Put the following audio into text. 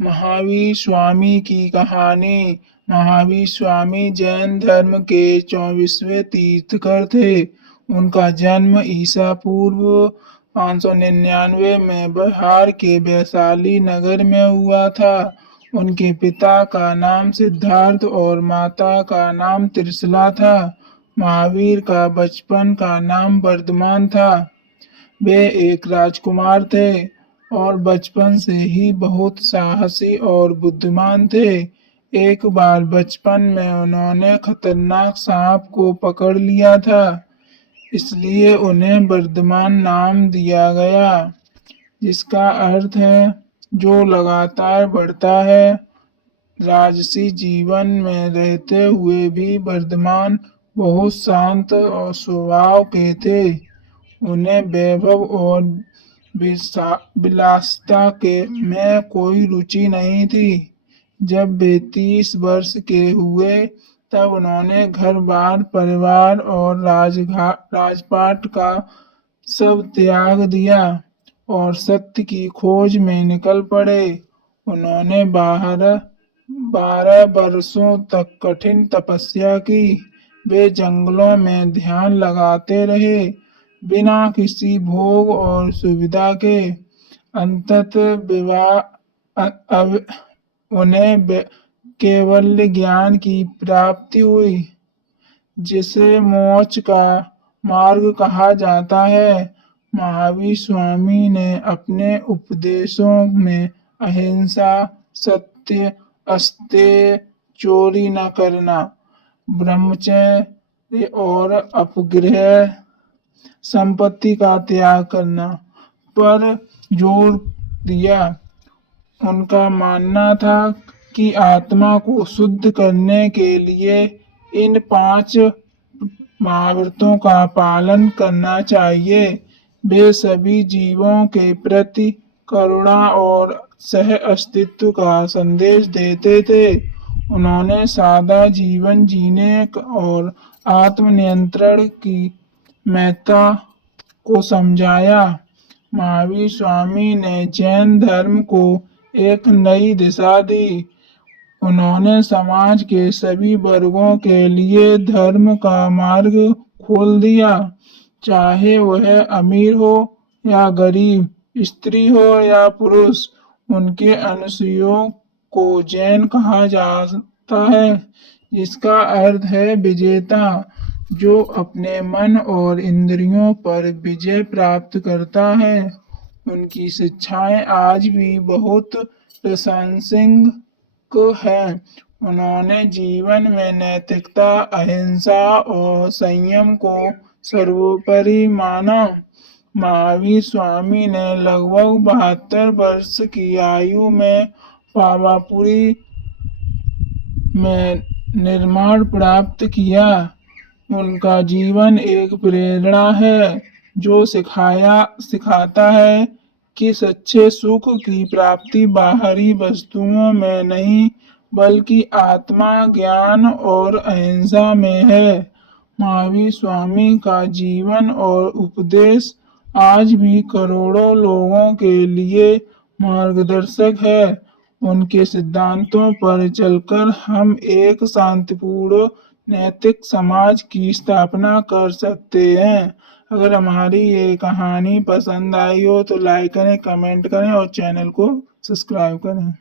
महावीर स्वामी की कहानी। महावीर स्वामी जैन धर्म के 24वें तीर्थंकर थे। उनका जन्म ईसा पूर्व 599 में बिहार के वैशाली नगर में हुआ था। उनके पिता का नाम सिद्धार्थ और माता का नाम त्रिशला था। महावीर का बचपन का नाम वर्धमान था। वे एक राजकुमार थे और बचपन से ही बहुत साहसी और बुद्धिमान थे। एक बार बचपन में उन्होंने खतरनाक सांप को पकड़ लिया था, इसलिए उन्हें वर्धमान नाम दिया गया, जिसका अर्थ है जो लगातार बढ़ता है। राजसी जीवन में रहते हुए भी वर्धमान बहुत शांत और स्वभाव के थे। उन्हें वैभव और विलासिता के में कोई रुचि नहीं थी। जब वे 30 वर्ष के हुए तब उन्होंने घर बार परिवार और राजपाट का सब त्याग दिया और सत्य की खोज में निकल पड़े। उन्होंने 12 वर्षों तक कठिन तपस्या की। वे जंगलों में ध्यान लगाते रहे, बिना किसी भोग और सुविधा के। अंततः उन्हें केवल ज्ञान की प्राप्ति हुई, जिसे मोक्ष का मार्ग कहा जाता है। महावीर स्वामी ने अपने उपदेशों में अहिंसा, सत्य, अस्तेय, चोरी न करना, ब्रह्मचर्य और अपरिग्रह, संपत्ति का त्याग करना पर जोर दिया। उनका मानना था कि आत्मा को शुद्ध करने के लिए इन 5 महाव्रतों का पालन करना चाहिए। वे सभी जीवों के प्रति करुणा और सह अस्तित्व का संदेश देते थे। उन्होंने सादा जीवन जीने और आत्मनियंत्रण की महत्ता को समझाया। महावीर स्वामी ने जैन धर्म को एक नई दिशा दी। उन्होंने समाज के सभी वर्गों के लिए धर्म का मार्ग खोल दिया, चाहे वह अमीर हो या गरीब, स्त्री हो या पुरुष। उनके अनुयायियों को जैन कहा जाता है, जिसका अर्थ है विजेता, जो अपने मन और इंद्रियों पर विजय प्राप्त करता है। उनकी शिक्षाएं आज भी बहुत प्रासंगिक हैं। उन्होंने जीवन में नैतिकता, अहिंसा और संयम को सर्वोपरि माना। महावीर स्वामी ने लगभग 72 वर्ष की आयु में पावापुरी में निर्वाण प्राप्त किया। उनका जीवन एक प्रेरणा है, जो सिखाता है कि सच्चे सुख की प्राप्ति बाहरी वस्तुओं में नहीं, बल्कि आत्मा, ज्ञान और अहिंसा में है। महावीर स्वामी का जीवन और उपदेश आज भी करोड़ों लोगों के लिए मार्गदर्शक है। उनके सिद्धांतों पर चलकर हम एक शांतिपूर्ण नैतिक समाज की स्थापना कर सकते हैं। अगर हमारी ये कहानी पसंद आई हो तो लाइक करें, कमेंट करें और चैनल को सब्सक्राइब करें।